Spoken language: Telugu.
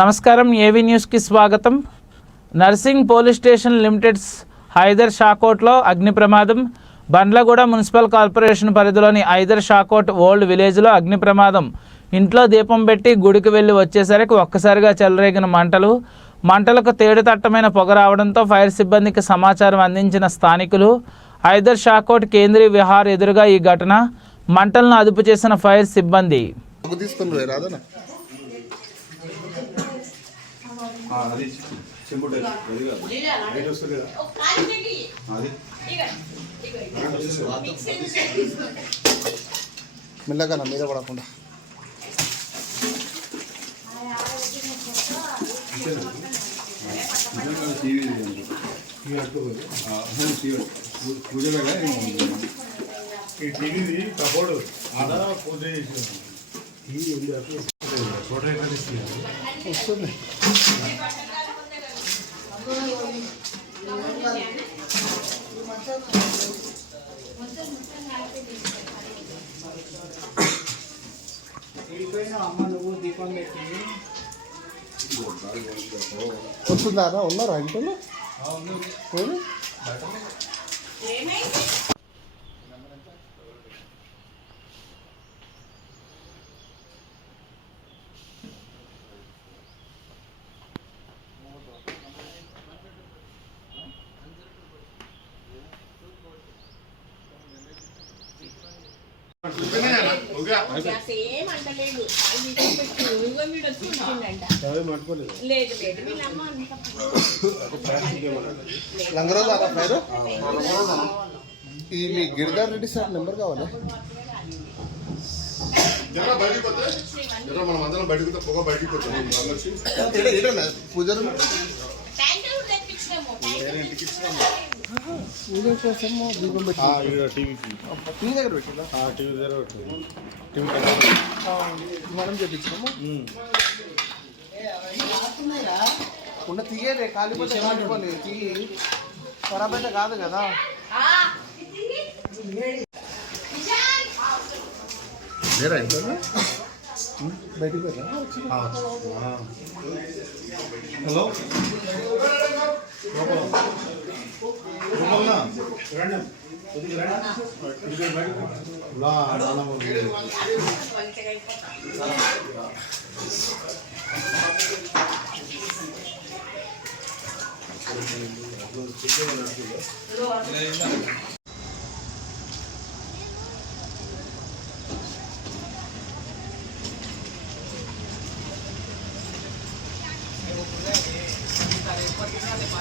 నమస్కారం ఏవీ న్యూస్కి స్వాగతం. Narsing police station limits Haidar షాకోట్లో అగ్ని ప్రమాదం. బండ్లగూడ మున్సిపల్ కార్పొరేషన్ పరిధిలోని హైదర్ షాకోట్ ఓల్డ్ విలేజ్లో అగ్ని ప్రమాదం. ఇంట్లో దీపం పెట్టి గుడికి వెళ్ళి వచ్చేసరికి ఒక్కసారిగా చెలరేగిన మంటలకు తేడుతట్టమైన పొగ రావడంతో ఫైర్ సిబ్బందికి సమాచారం అందించిన స్థానికులు హైదర్ షాకోట్ కేంద్రీయ విహార్ ఎదురుగా ఈ ఘటన. మంటలను అదుపు చేసిన ఫైర్ సిబ్బంది మెల్లగా మీద పడకుండా కబోర్డు ఆడ పూజ చేసి వస్తుంది. వస్తుందా? ఉన్నారా ఇంట్లో? లంగరోజు పేరు ఈ మీ గిరిధర్ రెడ్డి సార్ నెంబర్ కావాలి. మనం అందరం బయటకు పొగ బయటకు పూజలు పూజ కోసం దీపం పెట్టి టీవీ దగ్గర పెట్టిందా? టీవీ దగ్గర మనం చెప్పించాము. ఉన్న తీయలే కాలిపోతే తీయి ఖరాబ్ అయితే కాదు కదా. బయటికి పోయినా? హలో